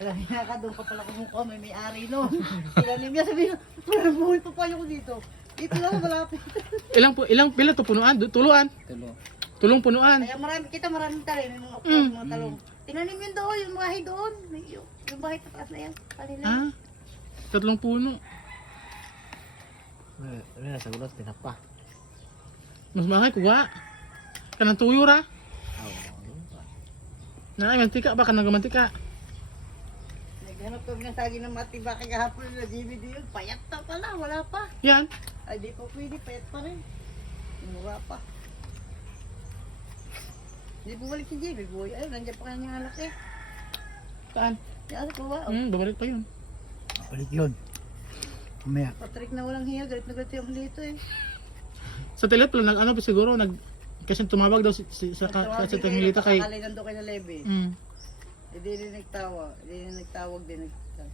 Sabi nga ka, doon ka pala kumukuha, may-ari nun. Tinanim niya, sabi na, buhay pa payo ko dito. Dito lang, malapit. Ilang pila to punuan? Tuluan? Tulong punuan. Kaya maraming talim, yung mga talong. Tinanim yun doon, yung bahay doon. Yung bahay taas na yan, kanila. Ah, 3 puno. Ano na sa gulot, tinapa. Mas mahal kuha. Kanang tuyo ra. Na, mantika ba? Kanang mantika. Naghanap kami ng saging ng matiba kagahapon na DVD yun. Payat na pala, wala pa. Yan. Ay, di pa pwede, payat pa rin. Mura pa. Hindi bumalik si JB, boy. Ayun, nandiyan pa kanyang anak eh. Saan? Yung anak ko ba? Babalik pa yun. Balik yun. Mamaya. Patrick na walang hiya, galit na galit yung dito eh. Sa telepono, nag-ano pa siguro, kasi tumawag daw sa Tanglita kay... Nakalay nando kay na Lebe. Hindi rin nagtawa. Hindi rin nagtawag din.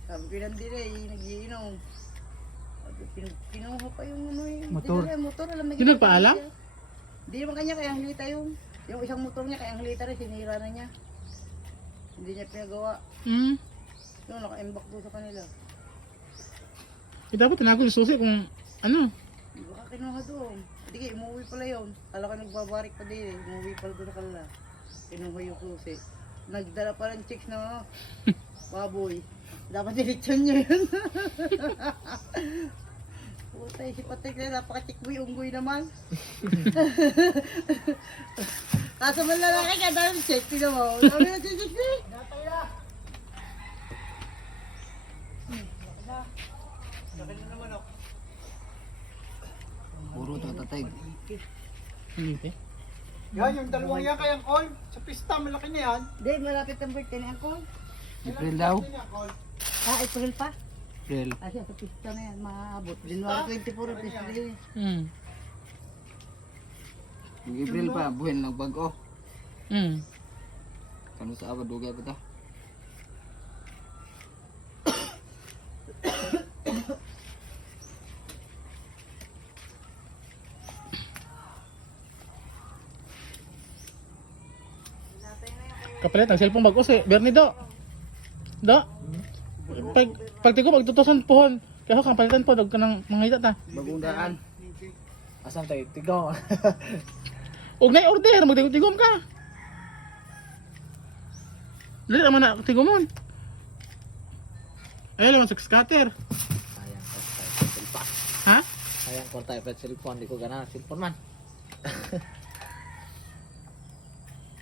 Sabi ko lang din eh, nag-iinom. Pinuha pa yung ano eh. Motor. Motor, alam na Hindi nagpaalam? Hindi naman kanya kaya ang hilita yung isang motor niya kaya ang hilita rin, sinira na niya. Hindi niya pinagawa. Yung naka-embak doon sa kanila. Dapat tinago yung susi kung ano. Baka kinuha doon. Hindi kayo, umuwi pala yun. Kala ko nagbabarik pa din eh. Umuwi pala doon sa kanila. Kinuha yung susi. Nagdala pa ng chicks na baboy. Dapat diretsyon niya yun. Putay, si Patrick na napaka-chikboy-unggoy naman. Kaso man lalaki ka, dahil check, tignan mo. Dami na si chicks eh. Natay na. Laki na naman ako. Puro tatatay. Hindi. Yan, yung dalawang yan kayang call. Sa pista, malaki na yan. Hindi, malapit ang birthday ni Uncle. April daw. April pa? April. Kasi sa pista na yan, maabot. January 24 ang pista din. Yung April pa, buwan nagbago. Mm. Kano sa abad, dugay pa ta. Kapalit ang cellphone bago si Bernie do. Do. Pagtigo pagtutusan pohon. Kaya kang palitan po dag kanang mangita ta. Bagong daan. Asan tayo? Tigaw. Og na order magtigom ka. Dili naman na tigomon. Ay laman sa scatter. Sayang ko tayo cellphone. Ha? Sayang ko tayo cellphone, di ko gana cellphone man.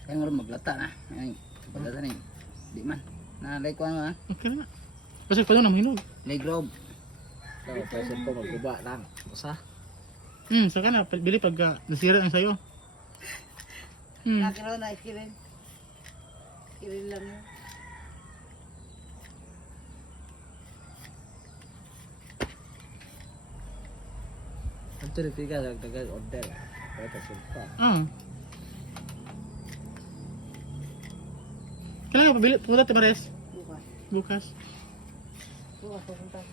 Kaya nga rin maglata na. Ay, maglata na di man. Nalay ko ano ha. Okay na. Kasi pa doon na mahinog. Lay grob. Kaya tayo cellphone, magkuba lang. Usa. Saka na bili pag nasira ang sayo. Lagi raw na iskirin. Iskirin lang yun. Ito rin piga, dagdag order. Kaya tayo cellphone. Kailangan ka pabili. Pumunta tayo Mares. Bukas. Bukas. Bukas, pupunta ko.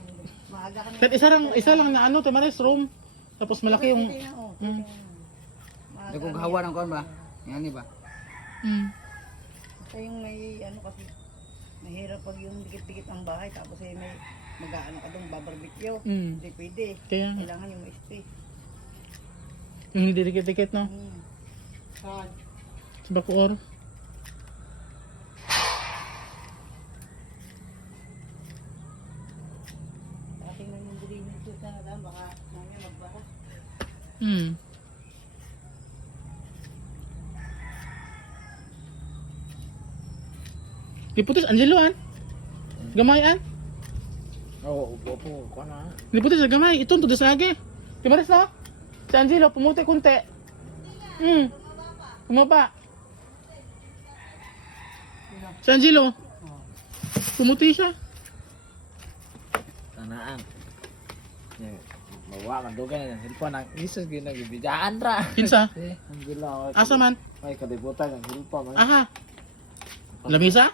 Maaga ka na. Kahit isa lang na ano tayo Mares room. Tapos malaki yung... Hindi kong gawa ng kon ba? Yan ba? Kasi yung may ano kasi, mahirap pag yung dikit-dikit ang bahay tapos ay may mag-aano ka doon, babarbecue. Hindi pwede. Kaya Kailangan yung may space. yung hindi dikit-dikit no? Saan? Sa Bacoor. Saka tingnan yung dilim nito na daan, baka mamaya magbara. Diputis Angelo an. Gamay an. Oo, upo ko na. Diputis sa gamay. Itong to desage. Di Mares no? Si Angelo pumuti kunti. Kumaba. Si Angelo. Pumuti siya. Tanaan. Mawa man dugay ng cellphone ang isos ginagbidaan ra. Kinsa? Ang gulaw. Asa man? Ay kalibutan ang cellphone man. Aha. Lamisa?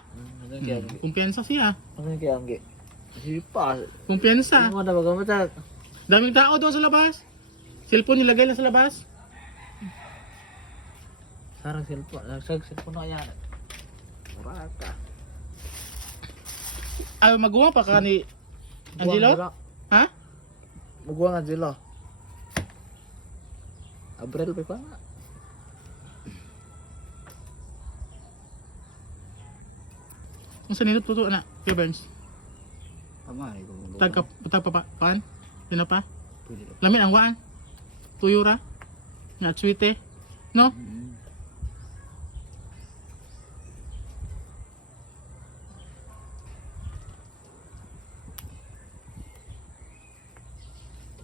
Ano kaya? Kumpiyansa siya. Ano kaya ang gi? Sipa. Kumpiyansa. Ano na bagamata? Daming tao doon sa labas. Cellphone nilagay lang sa labas. Sarang cellphone, nagsag cellphone na yan. Mura ka. Ay, magawa pa ka ni Angelo? Ha? Magwa nga Angelo. Abril pa nga. Ang saninot po to, anak. Kuya Burns. Tama rin kung Paan? Sino pa? pwede rin. Lamin ang waan. Tuyura. Nga at sweet eh. No?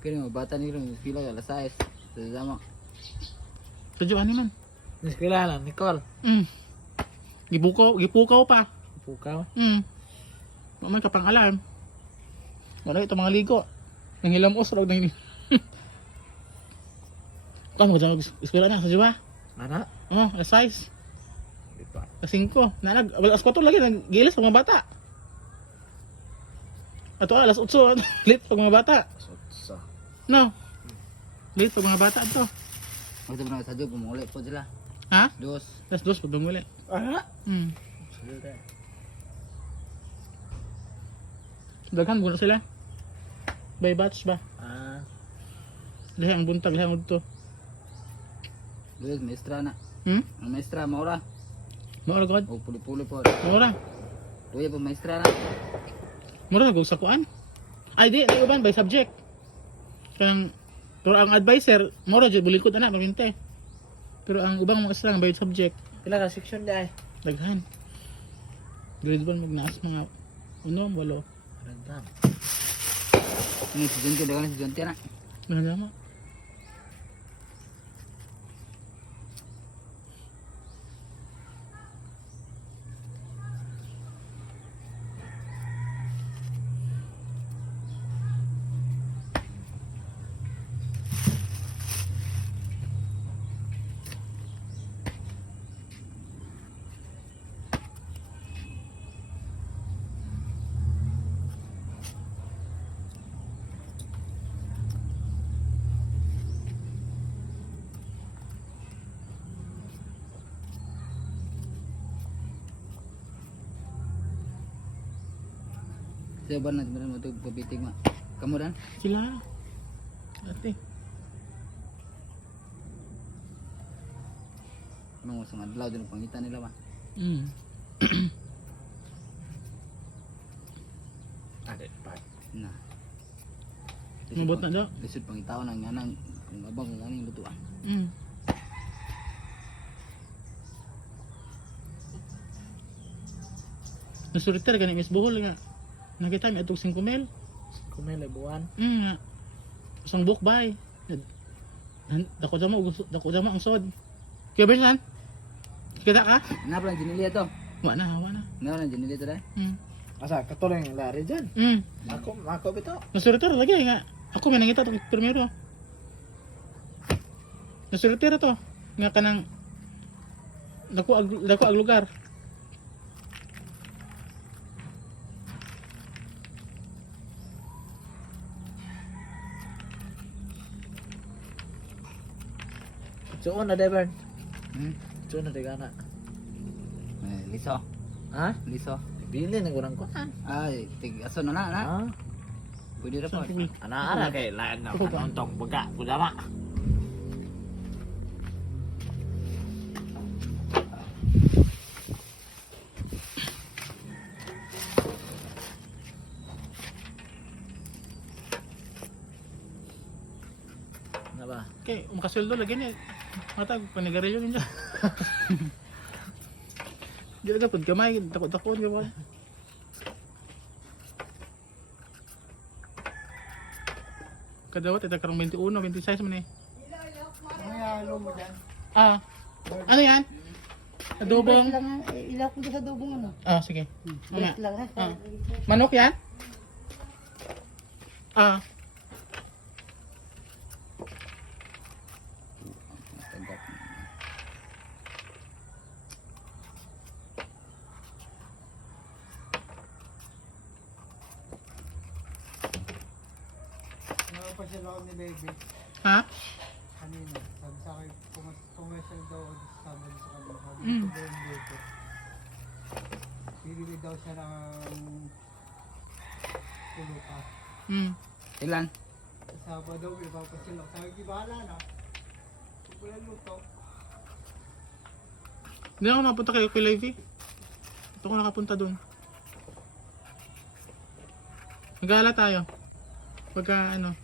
Kaya mga bata nila pila alas 6 sa sama. Sadyo ani man. Niskilala, Nicole. Gipukaw pa. Pukaw. Mamay ka pang alarm. Wala ito mga ligo. Nang hilamos rog nang Kamu jangan sekolah na, sadyo ba? Mana? Oh, alas 6. Di pa. Alas 5. Nalag, alas 4 lagi nag-gilas sa mga bata. Ato alas 8 late sa mga bata. Sotsa. No. Late sa mga bata to. Magta na sa job mo ulit po sila. Ha? Dos. Alas 2 pag dumuli. Ana? Sige. Daghan guna sila. By batch ba? Ah, Lahi ang buntag, lahi ang udto. Dos maestra na. Hmm? Ang maestra maura. Maura god. O puli-puli po. Maura. Tuya po maestra na. Maura nagug sa kuan. Ay di uban by subject. Kang pero ang advisor, maura jud bulikod ana maginte. Pero ang ubang mga islang by subject, pila ka section di ay? daghan. Grade 1 magnaas mga 1, 8. Randam. Ini si Junti dengan si Junti na. Daghan mo. Saya ba na mo to pabitig ma. Kamu dan? Sila. Ate. Ano mo sa adlaw din ang pangitan nila ba? Ade pa. Na. Mabot na daw. Lisod pangitaw nang nganang kung abang kung aning lutuan. Nasuriter gani Miss Bohol nga. Nakita mi atong 5 mil. Kumele buwan. Nga. Isang book bay. Dako dama ang sod. Kaya ba yan? Kita ka? Na pala jinilia to. Wa na. Na pala jinilia to dai. Asa katulong yung lari dyan. Ako bito. Nasuriter lagi nga. Ako may nangita itong primero. Nasuriter to. Nga kanang dako ag lugar. Suon na Devern. Suon na Degana. Liso. Ha? Liso. Bili ng urang kuan. Ay, tig aso na na. Ha? Pwede ra po. Ana kay lain na kanontong baga kudama. Na ba? Okay, umakasuldo lagi ni. Matag panigarilyo ninyo. Di ka pud kamay, takot-takot ka ba? Kadawat ita karong 21, 26 man eh. Ano halo mo dyan? Ah. Ano yan? Adobong. Ilaw ko sa adobong ano. Ah, sige. Mama. Wait lang ha. Manok yan? Ah. Tagap. Nakapasya ako ni baby. Ha? Kanina. Sabi sa akin, commercial daw ako sabi sa kanila. Sabi Mm. ko ba yung dito? Bibili daw siya ng pulutan. Hmm. Ilan? Sabado, ipapasil ako. Sabi, di bahala na. Huwag ko lang luto. Hindi ako mapunta kay Livey. Ito ko nakapunta dun. Nagala tayo. Pagka ano.